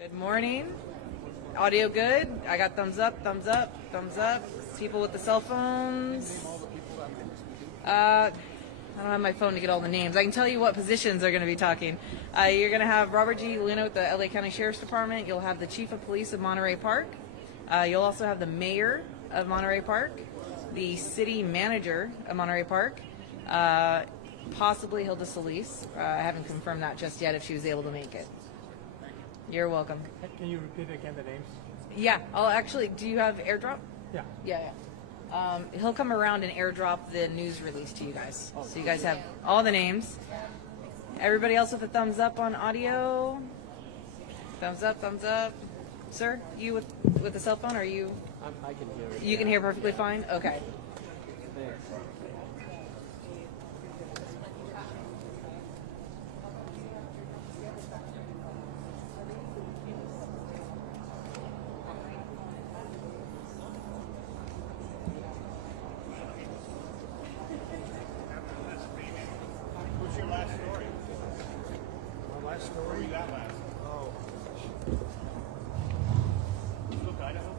Good morning. Audio good? I got thumbs up, thumbs up, thumbs up. People with the cell phones. I don't have my phone to get all the names. I can tell you what positions are going to be talking. You're going to have Robert G. Luna with the LA County Sheriff's Department. You'll have the Chief of Police of Monterey Park. You'll also have the Mayor of Monterey Park, the City Manager of Monterey Park, possibly Hilda Solis. I haven't confirmed that just yet if she was able to make it. You're welcome. Can you repeat again the names? Yeah, I'll actually, do you have airdrop? Yeah. Yeah. He'll come around and airdrop the news release to you guys. So you guys have all the names. Everybody else with a thumbs up on audio? Thumbs up, thumbs up. Sir, you with the cell phone, or you? I can hear it. You can hear perfectly fine? Okay. What's your last story? My last story? Where you at last? Oh. Look, Idaho?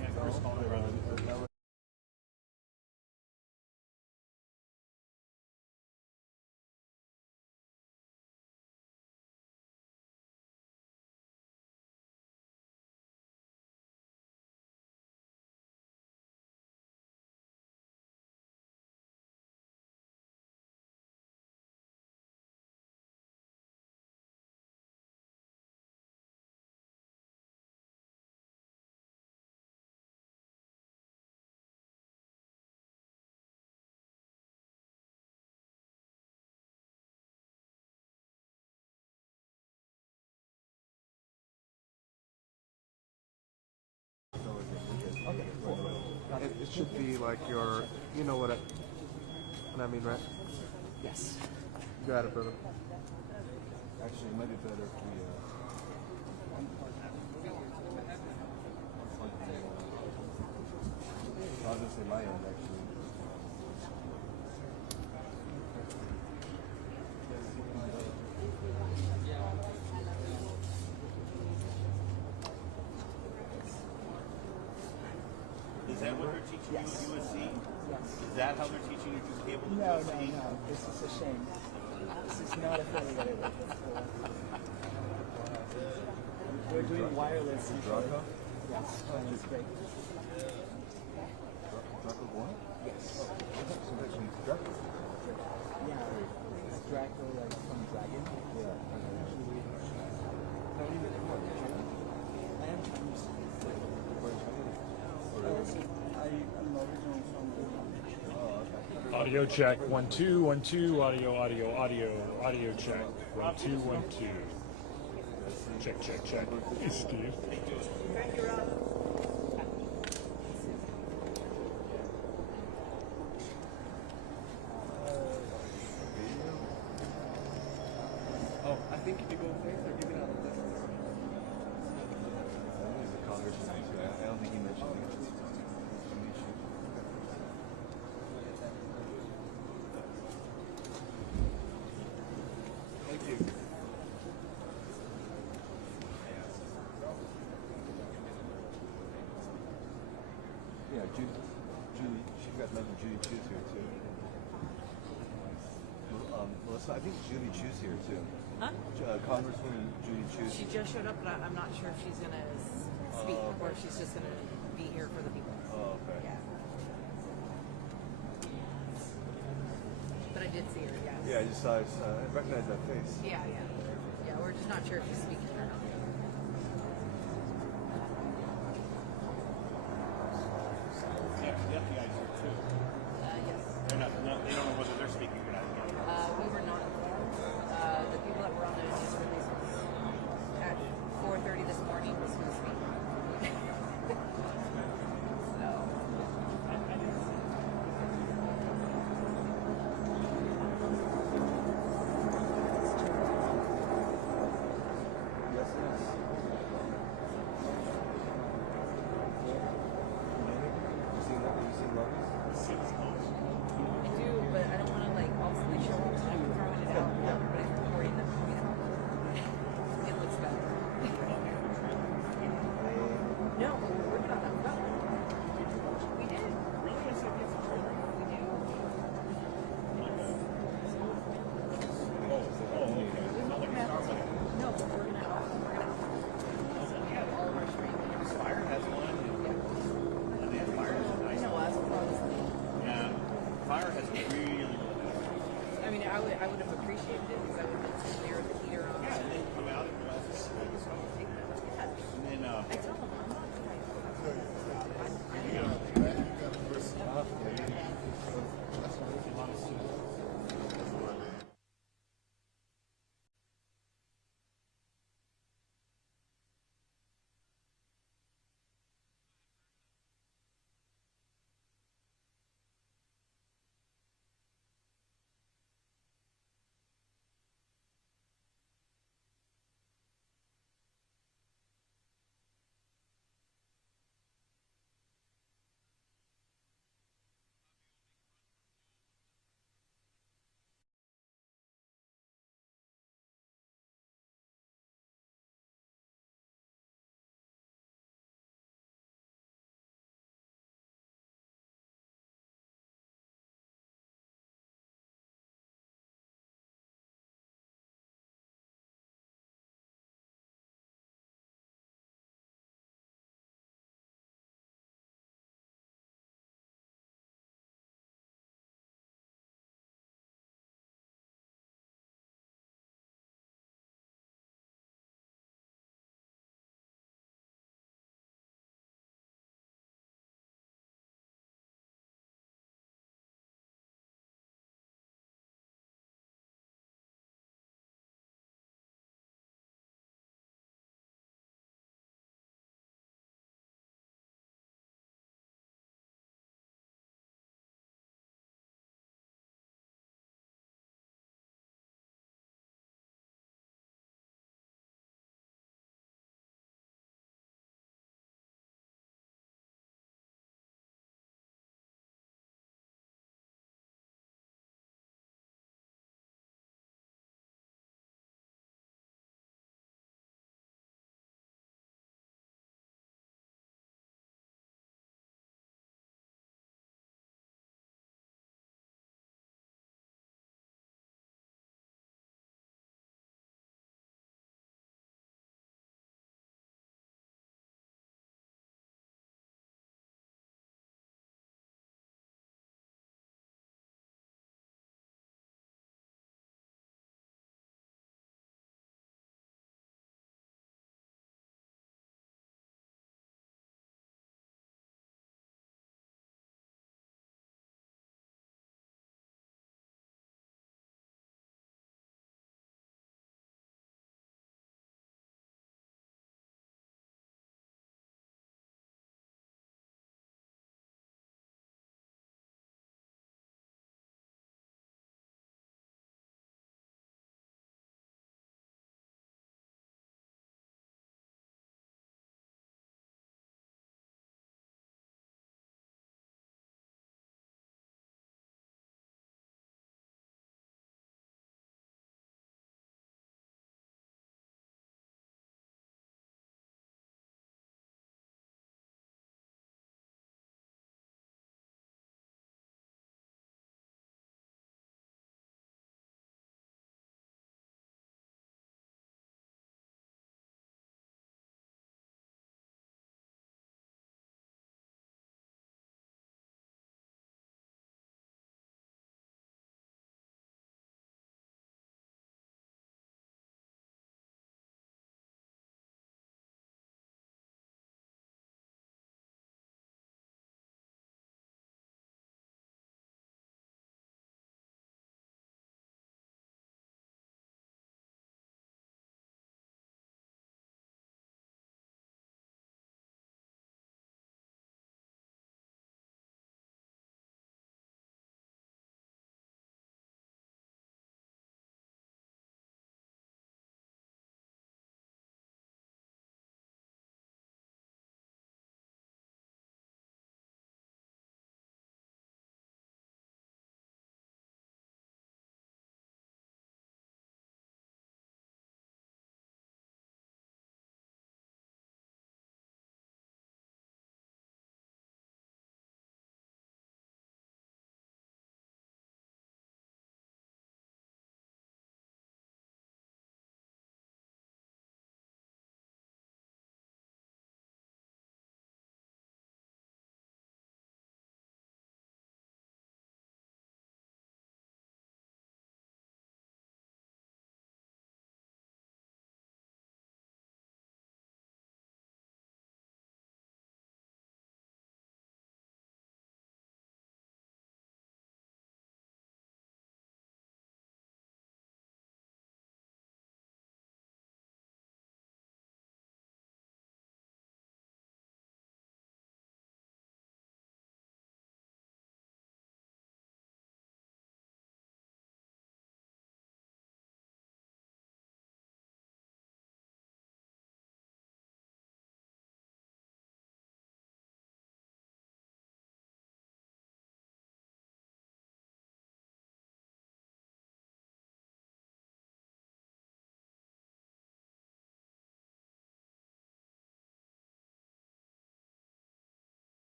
Yeah, Chris called me around. It should be like your, you know what I mean, right? Yes. You got it, brother. Actually, it might be better if we, I'll just say my end, actually. Is that what they're teaching you at USC? Yes. Is that how they're teaching you to cable at No, USC? no. This is a shame. This is not affiliated with it. We're doing wireless. Draco? Yes, it's great. Draco what? Yes. So that means Draco. Yeah. Draco, like from Dragon. Yeah. I am Chinese. I'm original from Gunman. Audio check. 1 2 1 2. Audio check. 1 2 1 2. Check. Hey, Steve. Oh, I think if you go there, they're giving out a list. He's a congressman, so I don't think he mentioned it. Thank you. Yeah, Julie, she's got another Julie Chu's here too. Melissa, I think Julie Chu's here too. Huh? Congresswoman Julie Chu. She just showed up, but I'm not sure if she's going to speak or if she's just going to be here for the people. Oh, okay. Yeah. But I did see her, yeah. Yeah, I just saw. I recognize that face. Yeah. Yeah, we're just not sure if she's speaking or not. Yeah, the FBI's here too. Yes. They're not, they don't know whether they're speaking or not yet. We were not informed. The people that were on the news release at 4:30 this morning was supposed to be. So. I would have appreciated it because I would have been sitting there with the heater on. Yeah, and then come out and realize it's and then I tell them I'm not.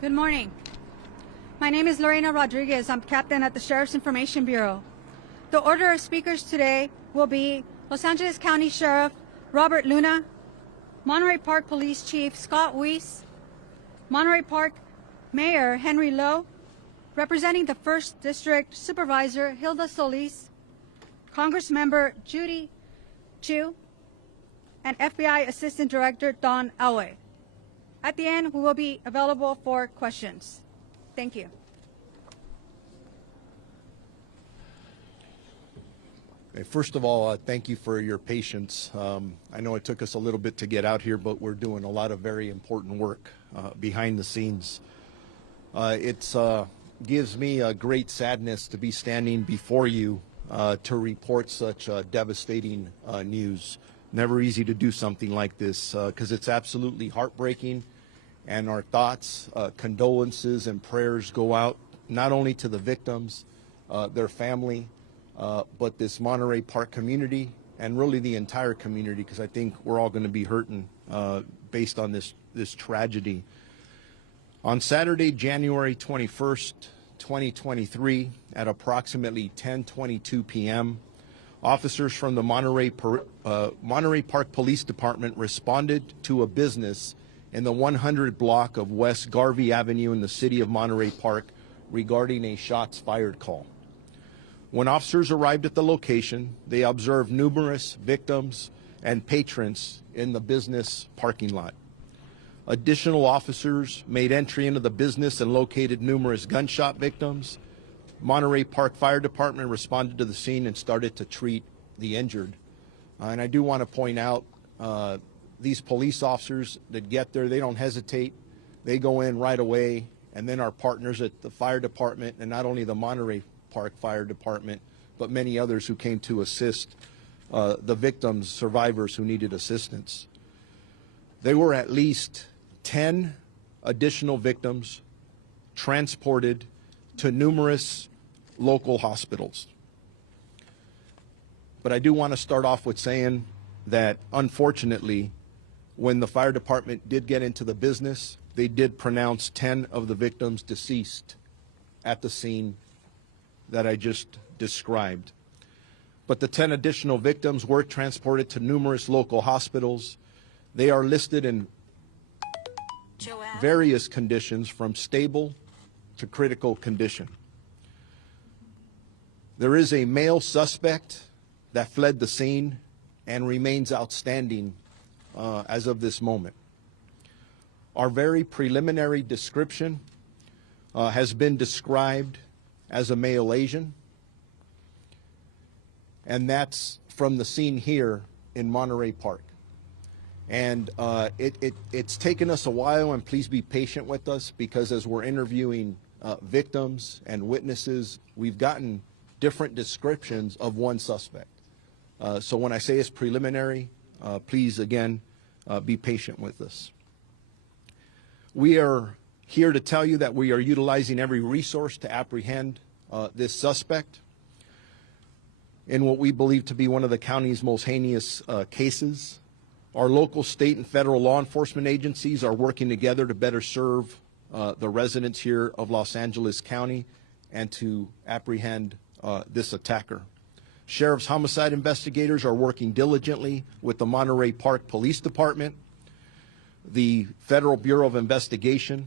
Good morning. My name is Lorena Rodriguez. I'm captain at the Sheriff's Information Bureau. The order of speakers today will be Los Angeles County Sheriff Robert Luna, Monterey Park Police Chief Scott Weiss, Monterey Park Mayor Henry Lowe, representing the 1st District Supervisor Hilda Solis, Congressmember Judy Chu, and FBI Assistant Director Don Alway. At the end, we will be available for questions. Thank you. Okay, first of all, thank you for your patience. I know it took us a little bit to get out here, but we're doing a lot of very important work behind the scenes. It gives me a great sadness to be standing before you to report such devastating news. Never easy to do something like this because it's absolutely heartbreaking, and our thoughts, condolences, and prayers go out not only to the victims, their family, but this Monterey Park community and really the entire community, because I think we're all going to be hurting based on this tragedy. On Saturday, January 21st, 2023, at approximately 10:22 p.m., officers from the Monterey Park Police Department responded to a business in the 100 block of West Garvey Avenue in the city of Monterey Park regarding a shots fired call. When officers arrived at the location, they observed numerous victims and patrons in the business parking lot. Additional officers made entry into the business and located numerous gunshot victims. Monterey Park Fire Department responded to the scene and started to treat the injured. And I do want to point out these police officers that get there, they don't hesitate. They go in right away. And then our partners at the fire department, and not only the Monterey Park Fire Department, but many others who came to assist the victims, survivors who needed assistance. There were at least 10 additional victims transported to numerous local hospitals. But I do want to start off with saying that, unfortunately, when the fire department did get into the business, they did pronounce 10 of the victims deceased at the scene that I just described. But the 10 additional victims were transported to numerous local hospitals. They are listed in various conditions from stable to critical condition. There is a male suspect that fled the scene and remains outstanding as of this moment. Our very preliminary description has been described as a male Asian, and that's from the scene here in Monterey Park. And it's taken us a while, and please be patient with us, because as we're interviewing victims and witnesses, we've gotten different descriptions of one suspect. So when I say it's preliminary, please, again, be patient with us. We are here to tell you that we are utilizing every resource to apprehend this suspect in what we believe to be one of the county's most heinous cases. Our local, state, and federal law enforcement agencies are working together to better serve the residents here of Los Angeles County and to apprehend this attacker. Sheriff's homicide investigators are working diligently with the Monterey Park Police Department, the Federal Bureau of Investigation,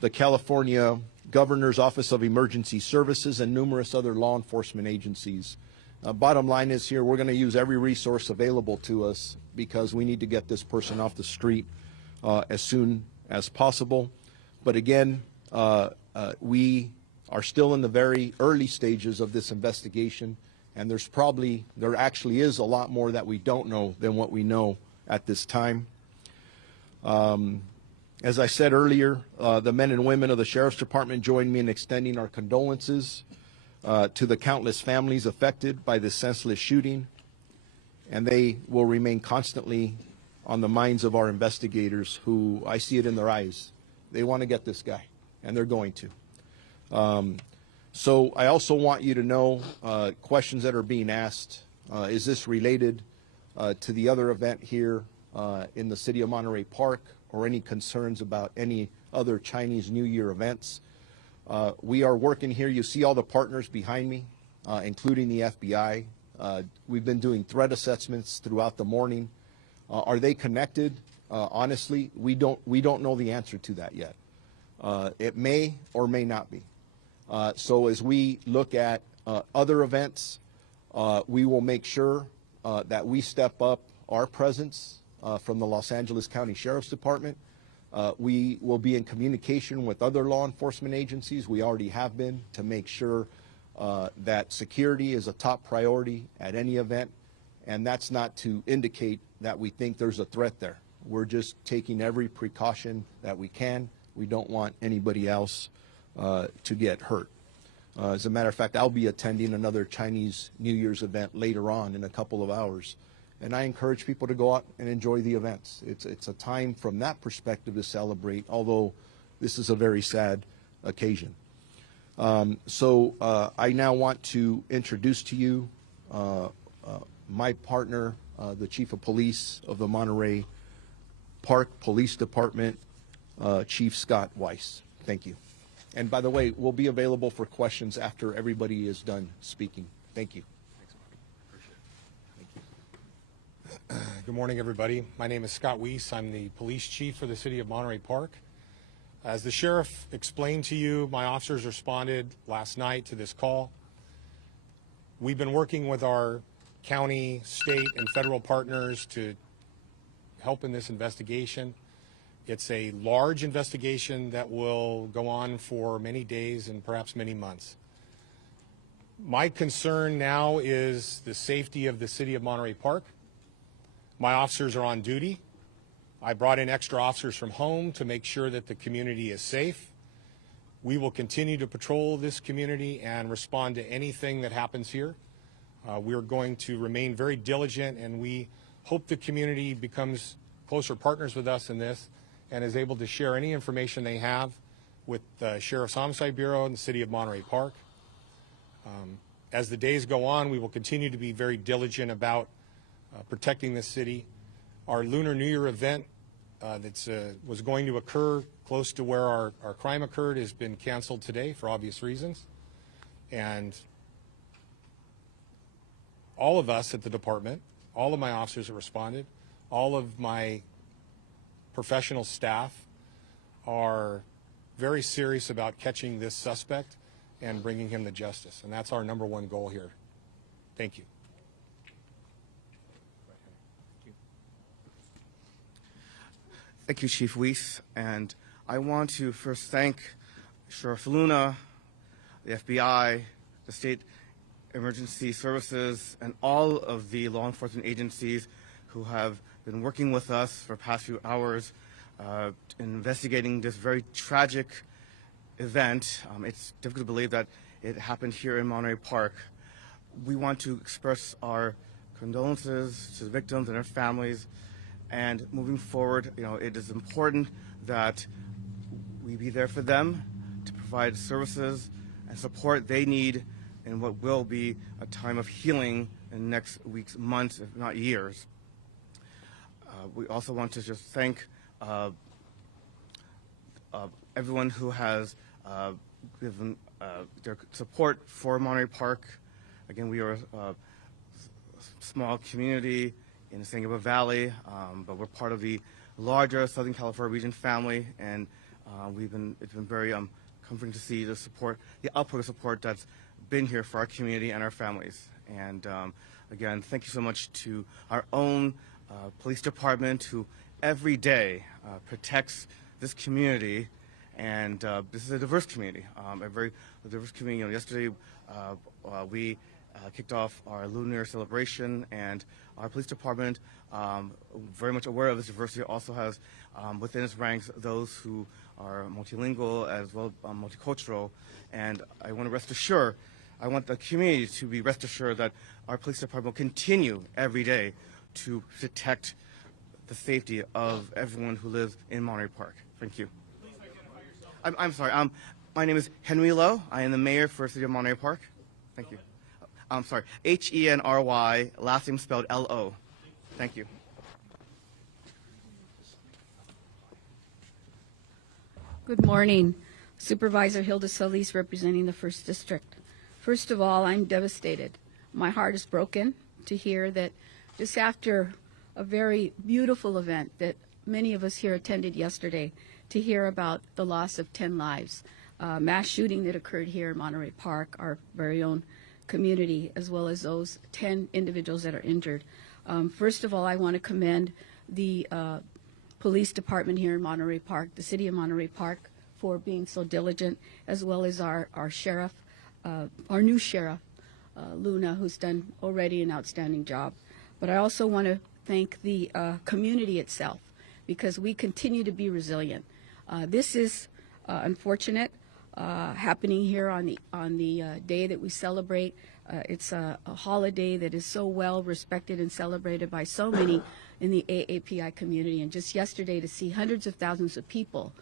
the California Governor's Office of Emergency Services, and numerous other law enforcement agencies. Bottom line is here, we're going to use every resource available to us because we need to get this person off the street as soon as possible. But again, we are still in the very early stages of this investigation, and there actually is a lot more that we don't know than what we know at this time. As I said earlier, the men and women of the Sheriff's Department join me in extending our condolences to the countless families affected by this senseless shooting, and they will remain constantly on the minds of our investigators, who, I see it in their eyes, they want to get this guy, and they're going to. So I also want you to know questions that are being asked. Is this related to the other event here in the city of Monterey Park, or any concerns about any other Chinese New Year events? We are working here. You see all the partners behind me, including the FBI. We've been doing threat assessments throughout the morning. Are they connected? Honestly, we don't know the answer to that yet. It may or may not be. So as we look at other events, we will make sure that we step up our presence from the Los Angeles County Sheriff's Department. We will be in communication with other law enforcement agencies. We already have been, to make sure that security is a top priority at any event, and that's not to indicate that we think there's a threat there. We're just taking every precaution that we can. We don't want anybody else to get hurt. As a matter of fact, I'll be attending another Chinese New Year's event later on in a couple of hours, and I encourage people to go out and enjoy the events. It's a time from that perspective to celebrate, although this is a very sad occasion. So I now want to introduce to you my partner, the Chief of Police of the Monterey Park Police Department, Chief Scott Weiss. Thank you. And by the way, we'll be available for questions after everybody is done speaking. Thank you. Good morning, everybody. My name is Scott Weiss. I'm the police chief for the city of Monterey Park. As the sheriff explained to you, my officers responded last night to this call. We've been working with our county, state, and federal partners to help in this investigation. It's a large investigation that will go on for many days and perhaps many months. My concern now is the safety of the city of Monterey Park. My officers are on duty. I brought in extra officers from home to make sure that the community is safe. We will continue to patrol this community and respond to anything that happens here. We are going to remain very diligent, and we hope the community becomes closer partners with us in this and is able to share any information they have with the Sheriff's Homicide Bureau and the City of Monterey Park. As the days go on, we will continue to be very diligent about protecting this city. Our Lunar New Year event that was going to occur close to where our crime occurred has been canceled today for obvious reasons. And all of us at the department, all of my officers that responded, all of my professional staff are very serious about catching this suspect and bringing him to justice. And that's our #1 goal here. Thank you. Thank you, Chief Weiss. And I want to first thank Sheriff Luna, the FBI, the State Emergency Services, and all of the law enforcement agencies who have been working with us for the past few hours in investigating this very tragic event. It's difficult to believe that it happened here in Monterey Park. We want to express our condolences to the victims and their families. And moving forward, it is important that we be there for them to provide services and support they need in what will be a time of healing in the next weeks, months, if not years. We also want to just thank everyone who has given their support for Monterey Park. Again, we are a small community in the San Gabriel Valley, but we're part of the larger Southern California region family, and it's been very comforting to see the support, the output of support that's been here for our community and our families. And again, thank you so much to our own police department, who every day protects this community. And this is a diverse community, a very diverse community. Yesterday we kicked off our Lunar celebration, and our police department, very much aware of this diversity, also has within its ranks those who are multilingual as well as multicultural. And I want the community to be rest assured that our police department will continue every day to protect the safety of everyone who lives in Monterey Park. Thank you. I'm sorry. My name is Henry Lowe. I am the mayor for the city of Monterey Park. Thank you. I'm sorry. Henry, last name spelled Lo. Thank you. Good morning. Supervisor Hilda Solis representing the 1st District. First of all, I'm devastated. My heart is broken to hear that just after a very beautiful event that many of us here attended yesterday, to hear about the loss of 10 lives, mass shooting that occurred here in Monterey Park, our very own community, as well as those 10 individuals that are injured. First of all, I want to commend the police department here in Monterey Park, the city of Monterey Park, for being so diligent, as well as our sheriff, our new sheriff, Luna, who's done already an outstanding job. But I also want to thank the community itself, because we continue to be resilient. This is unfortunate, happening here on the day that we celebrate. It's a holiday that is so well respected and celebrated by so many in the AAPI community. And just yesterday, to see hundreds of thousands of people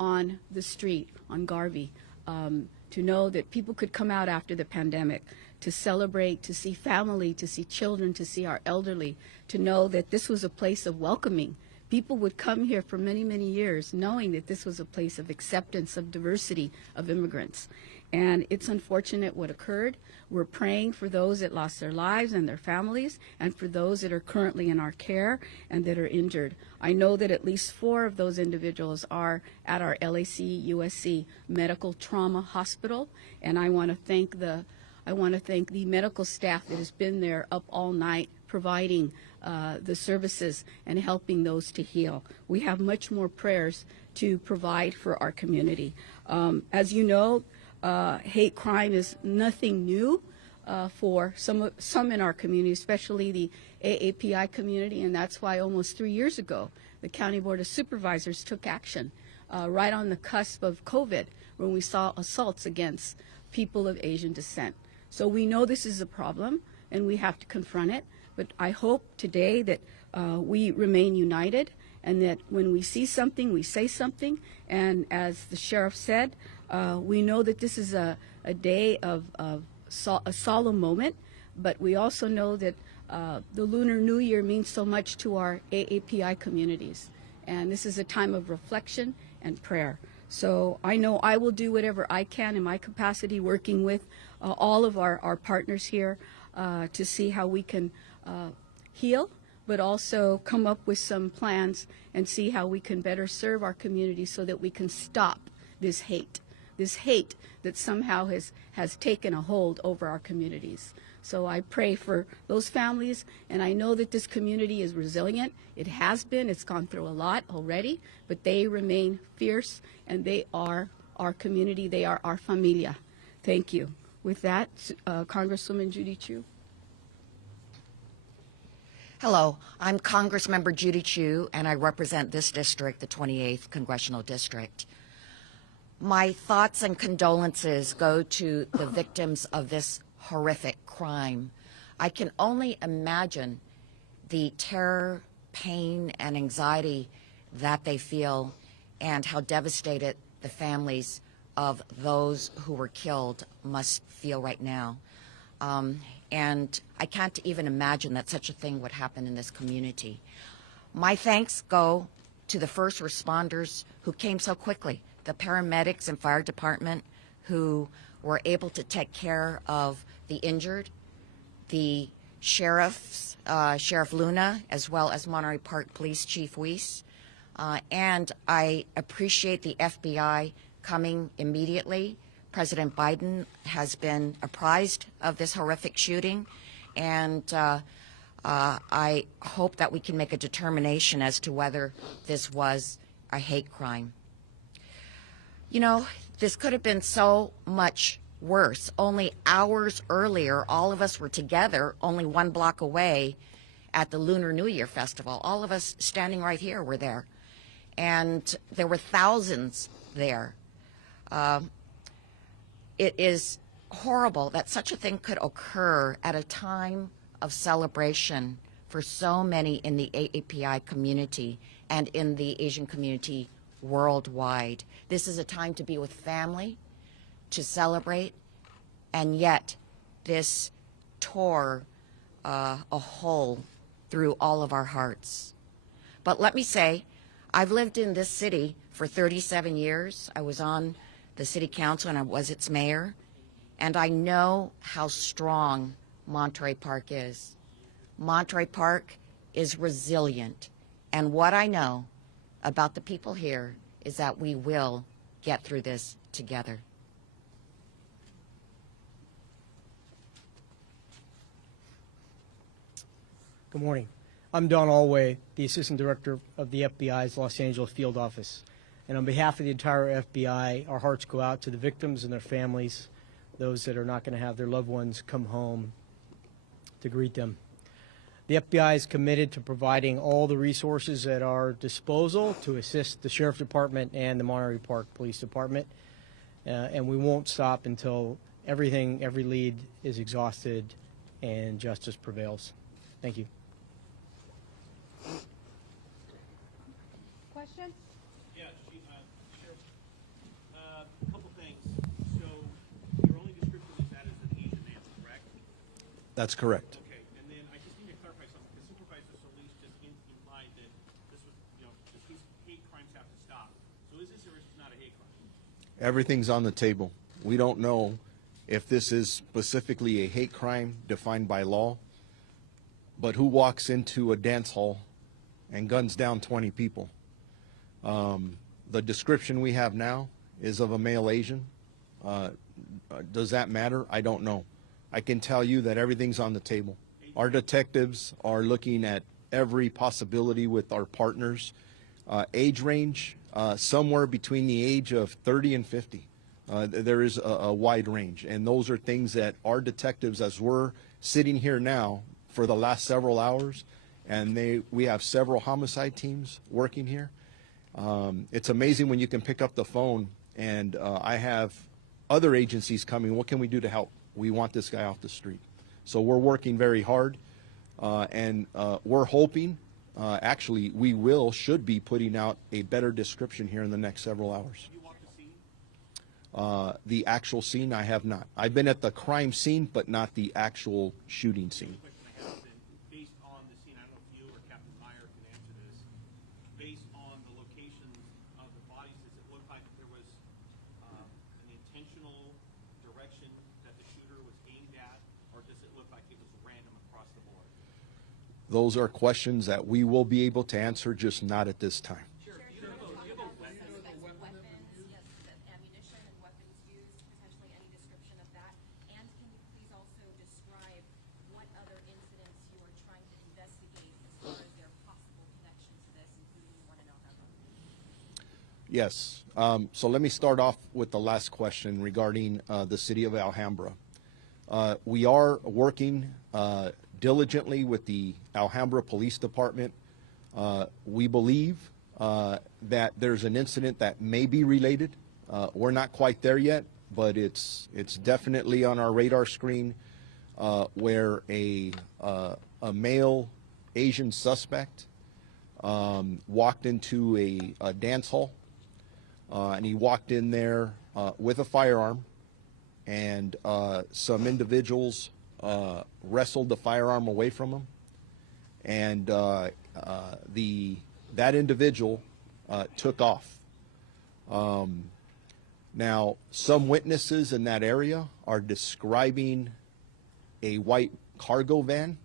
on the street on Garvey, to know that people could come out after the pandemic to celebrate, to see family, to see children, to see our elderly, to know that this was a place of welcoming. People would come here for many, many years knowing that this was a place of acceptance, of diversity, of immigrants. And it's unfortunate what occurred. We're praying for those that lost their lives and their families, and for those that are currently in our care and that are injured. I know that at least 4 of those individuals are at our LAC USC Medical Trauma Hospital, and I want to thank the medical staff that has been there up all night providing the services and helping those to heal. We have much more prayers to provide for our community. As you know, hate crime is nothing new. for some in our community, especially the AAPI community, and that's why almost 3 years ago the County Board of Supervisors took action right on the cusp of COVID when we saw assaults against people of Asian descent. So we know this is a problem and we have to confront it, but I hope today that we remain united and that when we see something, we say something. And as the sheriff said, we know that this is a day of a solemn moment, but we also know that the Lunar New Year means so much to our AAPI communities. And this is a time of reflection and prayer. So I know I will do whatever I can in my capacity working with all of our partners here to see how we can heal, but also come up with some plans and see how we can better serve our community so that we can stop this hate that somehow has taken a hold over our communities. So I pray for those families, and I know that this community is resilient. It has been. It's gone through a lot already, but they remain fierce, and they are our community. They are our familia. Thank you. With that, Congresswoman Judy KHOU. Hello, I'm Congressmember Judy KHOU, and I represent this district, the 28th Congressional District. My thoughts and condolences go to the victims of this horrific crime. I can only imagine the terror, pain, and anxiety that they feel and how devastated the families of those who were killed must feel right now. And I can't even imagine that such a thing would happen in this community. My thanks go to the first responders who came so quickly, the paramedics and fire department who were able to take care of the injured, the sheriffs, Sheriff Luna, as well as Monterey Park Police Chief Weiss. And I appreciate the FBI coming immediately. President Biden has been apprised of this horrific shooting, and I hope that we can make a determination as to whether this was a hate crime. You know, this could have been so much worse. Only hours earlier, all of us were together, only 1 block away, at the Lunar New Year Festival. All of us standing right here were there, and there were thousands there. It is horrible that such a thing could occur at a time of celebration for so many in the AAPI community and in the Asian community worldwide. This is a time to be with family, to celebrate, and yet this tore a hole through all of our hearts. But let me say, I've lived in this city for 37 years. I was on the city council and I was its mayor, and I know how strong Monterey Park is. Monterey Park is resilient, and what I know about the people here is that we will get through this together. Good morning. I'm Don Alway, the Assistant Director of the FBI's Los Angeles Field Office. And on behalf of the entire FBI, our hearts go out to the victims and their families, those that are not going to have their loved ones come home to greet them. The FBI is committed to providing all the resources at our disposal to assist the Sheriff Department and the Monterey Park Police Department. And we won't stop until every lead is exhausted and justice prevails. Thank you. Question? Yeah, Sheriff. A couple things. So, your only description is that as an Asian man, correct? That's correct. Okay, and then I just need to clarify something. The Supervisor Solis just implied that this was, these hate crimes have to stop. So is this or is this not a hate crime? Everything's on the table. We don't know if this is specifically a hate crime defined by law, but who walks into a dance hall and guns down 20 people? The description we have now is of a male Asian. Does that matter? I don't know. I can tell you that everything's on the table. Our detectives are looking at every possibility with our partners. Age range, somewhere between the age of 30 and 50. There is a wide range, and those are things that our detectives, as we're sitting here now for the last several hours, and we have several homicide teams working here. It's amazing when you can pick up the phone, and I have other agencies coming. What can we do to help? We want this guy off the street. So we're working very hard, and we're hoping, actually, we should be putting out a better description here in the next several hours. You walked the scene? The actual scene, I have not. I've been at the crime scene, but not the actual shooting scene. The question I have is that based on the scene, I don't know if you or Captain Meyer can answer this, based on the locations of the bodies, does it look like there was an intentional direction that the shooter was aimed at, or does it look like it was random across the board? Those are questions that we will be able to answer, just not at this time. Ammunition and weapons used, potentially any description of that? And can you please also describe what other incidents you are trying to investigate as far as their possible connection to this, including one in Alhambra? Yes. So let me start off with the last question regarding the city of Alhambra. We are working diligently with the Alhambra Police Department. We believe that there's an incident that may be related. We're not quite there yet, but it's definitely on our radar screen, where a male Asian suspect walked into a dance hall, and he walked in there with a firearm, and some individuals wrestled the firearm away from him, and that individual took off. Now, some witnesses in that area are describing a white cargo van.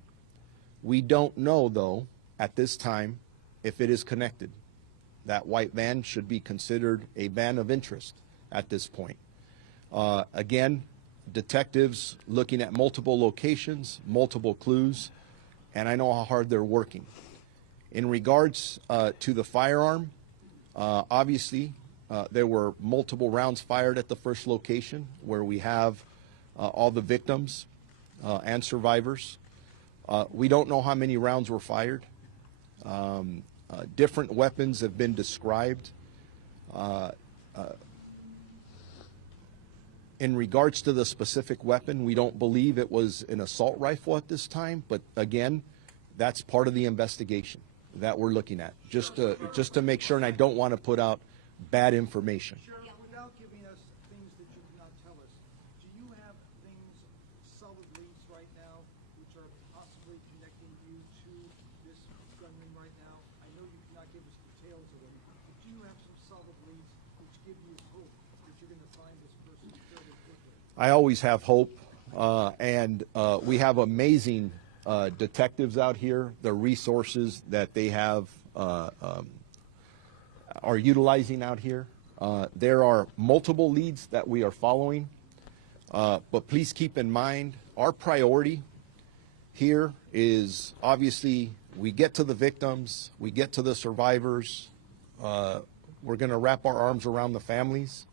We don't know, though, at this time, if it is connected. That white van should be considered a van of interest at this point. Again, detectives looking at multiple locations, multiple clues, and I know how hard they're working. In regards to the firearm, obviously, there were multiple rounds fired at the first location where we have all the victims and survivors. We don't know how many rounds were fired. Different weapons have been described. In regards to the specific weapon, we don't believe it was an assault rifle at this time, but again, that's part of the investigation that we're looking at, just to make sure, and I don't want to put out bad information. Sheriff, without giving us things that you cannot tell us, do you have things, solid leads right now, which are possibly connecting you to this gunman right now? I know you cannot give us details of them, but do you have some solid leads which give you hope that you're going to find this person fairly quickly? I always have hope, and we have amazing detectives out here. The resources that they have are utilizing out here. There are multiple leads that we are following, but please keep in mind our priority here is obviously we get to the victims, we get to the survivors, we're going to wrap our arms around the families,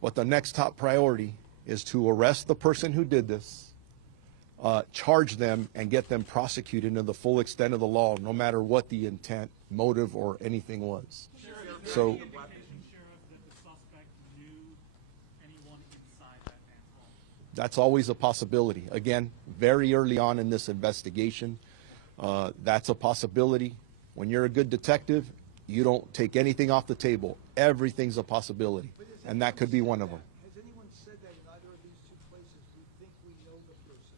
but the next top priority is to arrest the person who did this, charge them, and get them prosecuted to the full extent of the law, no matter what the intent, motive, or anything was. So, that's always a possibility. Again, very early on in this investigation, that's a possibility. When you're a good detective, you don't take anything off the table. Everything's a possibility, and that could be one of them. Has anyone said that in either of these two places we think we know the person?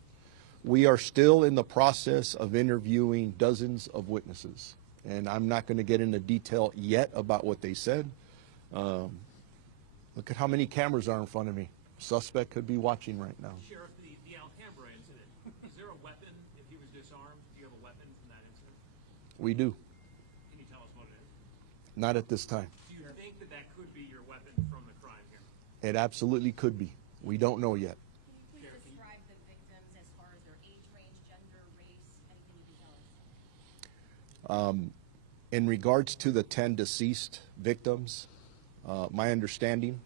We are still in the process of interviewing dozens of witnesses, and I'm not going to get into detail yet about what they said. Look at how many cameras are in front of me. Suspect could be watching right now. Sheriff, the Alhambra incident, is there a weapon if he was disarmed? Do you have a weapon from that incident? We do. Can you tell us what it is? Not at this time. Do you think that that could be your weapon from the crime here? It absolutely could be. We don't know yet. Can you please describe the victims as far as their age range, gender, race, anything you can tell us? In regards to the 10 deceased victims, my understanding,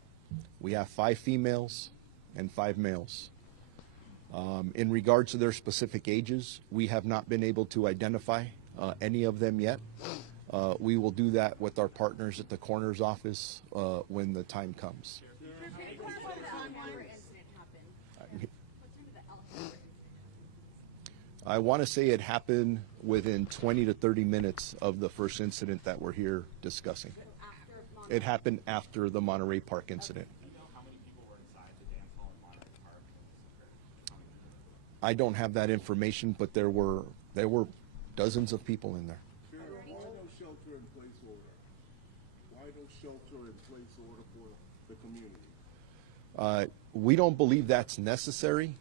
We have 5 females and 5 males. In regards to their specific ages, we have not been able to identify any of them yet. We will do that with our partners at the coroner's office when the time comes. I want to say it happened within 20 to 30 minutes of the first incident that we're here discussing. It happened after the Monterey Park incident. I don't have that information, but there were dozens of people in there. Why no shelter in place order? Why no shelter in place order for the community? We don't believe that's necessary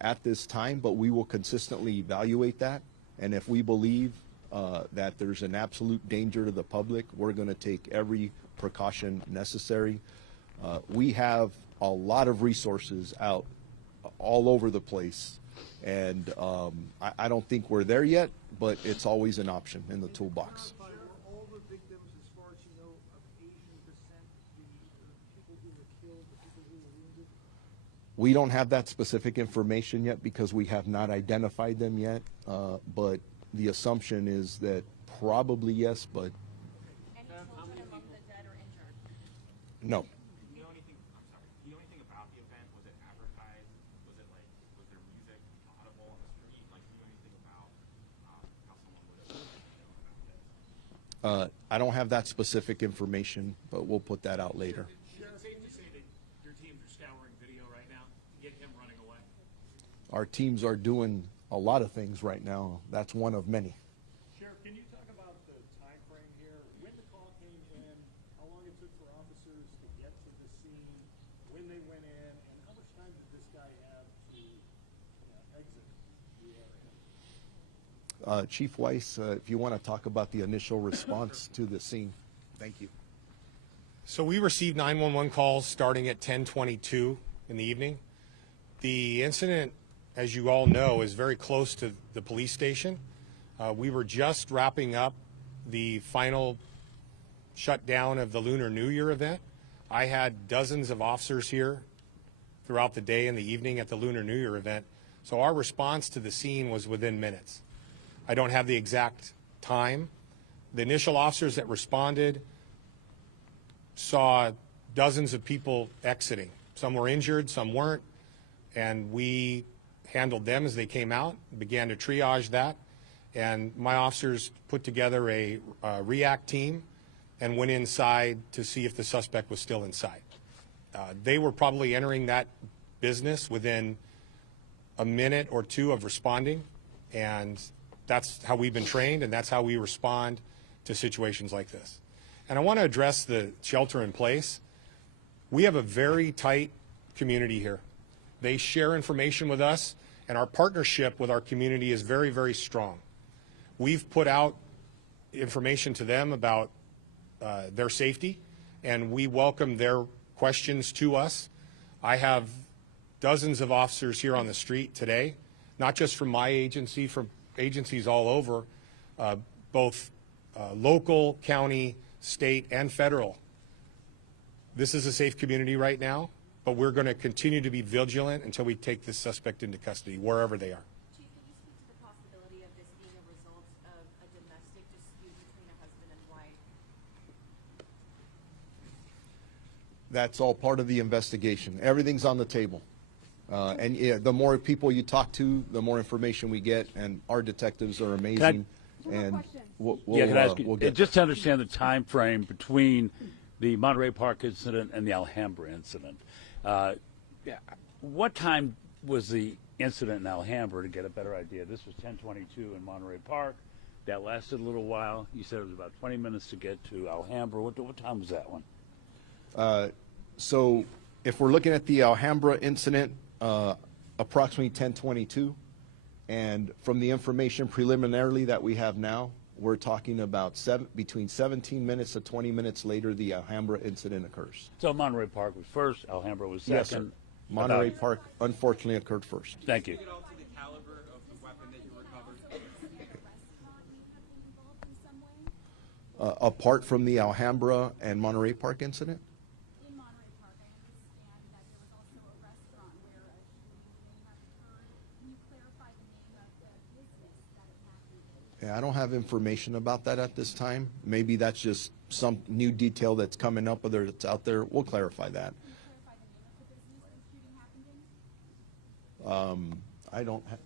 at this time, but we will consistently evaluate that. And if we believe that there's an absolute danger to the public, we're going to take every precaution necessary. We have a lot of resources out all over the place. And I don't think we're there yet, but it's always an option in the toolbox. Were all the victims, as far as you know, of Asian descent, the people who were killed, the people who were wounded? We don't have that specific information yet because we have not identified them yet, but the assumption is that probably yes, but Any children among the dead or injured? no. Do you know anything? I'm sorry. Do you know anything about the event? Was it advertised? Was it like? Was there music audible on the street? Like, do you know anything about how someone would have known about this? I don't have that specific information, but we'll put that out later. Is it safe to say that your teams are scouring video right now to get him running away? Our teams are doing a lot of things right now. That's one of many. Sheriff, can you talk about the time frame here? When the call came in, how long it took for officers to get to the scene, when they went in, and how much time did this guy have to exit the area? Chief Weiss, if you want to talk about the initial response to the scene. Thank you. So we received 911 calls starting at 10:22 in the evening. The incident, as you all know, is very close to the police station. We were just wrapping up the final shutdown of the Lunar New Year event. I had dozens of officers here throughout the day and the evening at the Lunar New Year event. So our response to the scene was within minutes. I don't have the exact time. The initial officers that responded saw dozens of people exiting. Some were injured, some weren't, and we handled them as they came out, began to triage that, and my officers put together a REACT team and went inside to see if the suspect was still inside. They were probably entering that business within a minute or two of responding, and that's how we've been trained, and that's how we respond to situations like this. And I want to address the shelter in place. We have a very tight community here. They share information with us, and our partnership with our community is very, very strong. We've put out information to them about their safety, and we welcome their questions to us. I have dozens of officers here on the street today, not just from my agency, from agencies all over, both local, county, state, and federal. This is a safe community right now, but we're going to continue to be vigilant until we take this suspect into custody, wherever they are. Chief, can you speak to the possibility of this being a result of a domestic dispute between a husband and wife? That's all part of the investigation. Everything's on the table. And yeah, the more people you talk to, the more information we get, and our detectives are amazing. And we'll can I ask you, we'll get just to understand the time frame between the Monterey Park incident and the Alhambra incident. What time was the incident in Alhambra, to get a better idea? This was 10:22 in Monterey Park. That lasted a little while. You said it was about 20 minutes to get to Alhambra. What time was that one? So if we're looking at the Alhambra incident, approximately 10:22, and from the information preliminarily that we have now, we're talking about between 17 minutes to 20 minutes later, the Alhambra incident occurs. So Monterey Park was first, Alhambra was second. Yes, sir. Monterey Park unfortunately occurred first. Thank you. Apart from the Alhambra and Monterey Park incident? Yeah, I don't have information about that at this time. Maybe that's just some new detail that's coming up, whether it's out there. We'll clarify that. I don't have.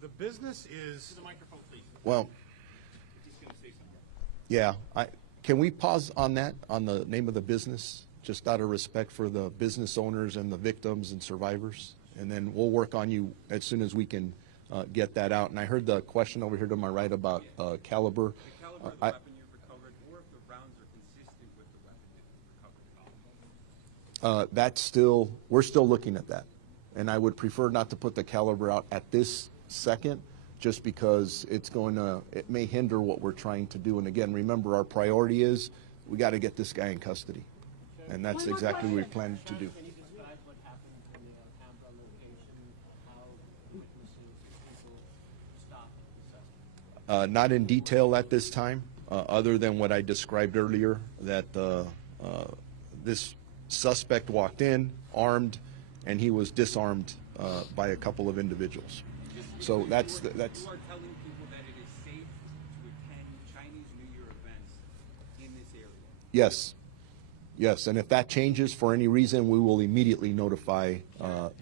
The business is. To the microphone, please. Well, He's going to say something. yeah. Can we pause on that, on the name of the business, just out of respect for the business owners and the victims and survivors? And then we'll work on you as soon as we can get that out. And I heard the question over here to my right about caliber. The caliber of the weapon you've recovered, or if the rounds are consistent with the weapon that you've recovered at all. That's still, we're still looking at that. And I would prefer not to put the caliber out at this second, just because it's going to, it may hinder what we're trying to do. And again, remember, our priority is we got to get this guy in custody. And that's exactly what we plan to do. Can you describe what happened in the Alhambra location, how witnesses, people stopped the suspect? Not in detail at this time, other than what I described earlier, that this suspect walked in armed, and he was disarmed by a couple of individuals. So that's. You are telling people that it is safe to attend Chinese New Year events in this area. Yes. Yes, and if that changes for any reason, we will immediately notify our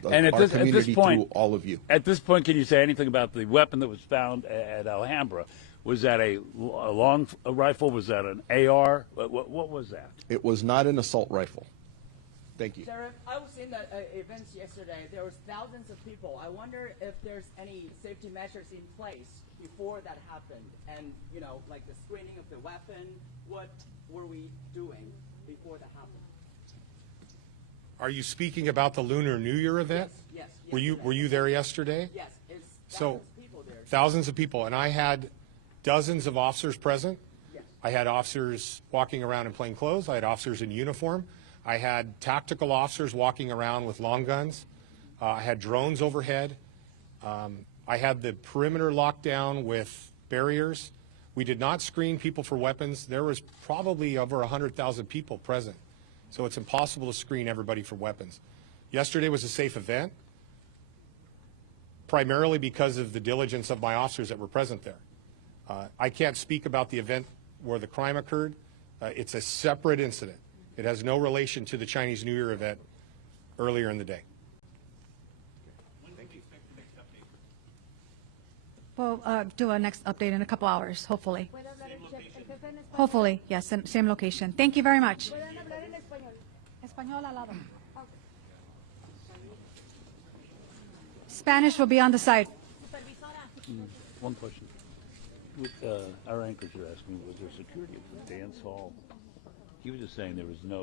community through all of you. At this point, can you say anything about the weapon that was found at Alhambra? Was that a long rifle? Was that an AR? What was that? It was not an assault rifle. Thank you. Sheriff, I was in the events yesterday. There was thousands of people. I wonder if there's any safety measures in place before that happened. And, you know, like the screening of the weapon, what were we doing before that happened? Are you speaking about the Lunar New Year event? Yes. Were you there yesterday? Yes. It's thousands So of people there. thousands of people, and I had dozens of officers present. Yes. I had officers walking around in plain clothes. I had officers in uniform. I had tactical officers walking around with long guns. I had drones overhead. I had the perimeter locked down with barriers. We did not screen people for weapons. There was probably over 100,000 people present, so it's impossible to screen everybody for weapons. Yesterday was a safe event, primarily because of the diligence of my officers that were present there. I can't speak about the event where the crime occurred. It's a separate incident. It has no relation to the Chinese New Year event earlier in the day. When can we expect the next update? We'll do a next update in a couple hours, hopefully. Hopefully, yes, same location. Thank you very much. Spanish will be on the side. One question. With our anchors are asking, was there security at the dance hall? He was just saying there was no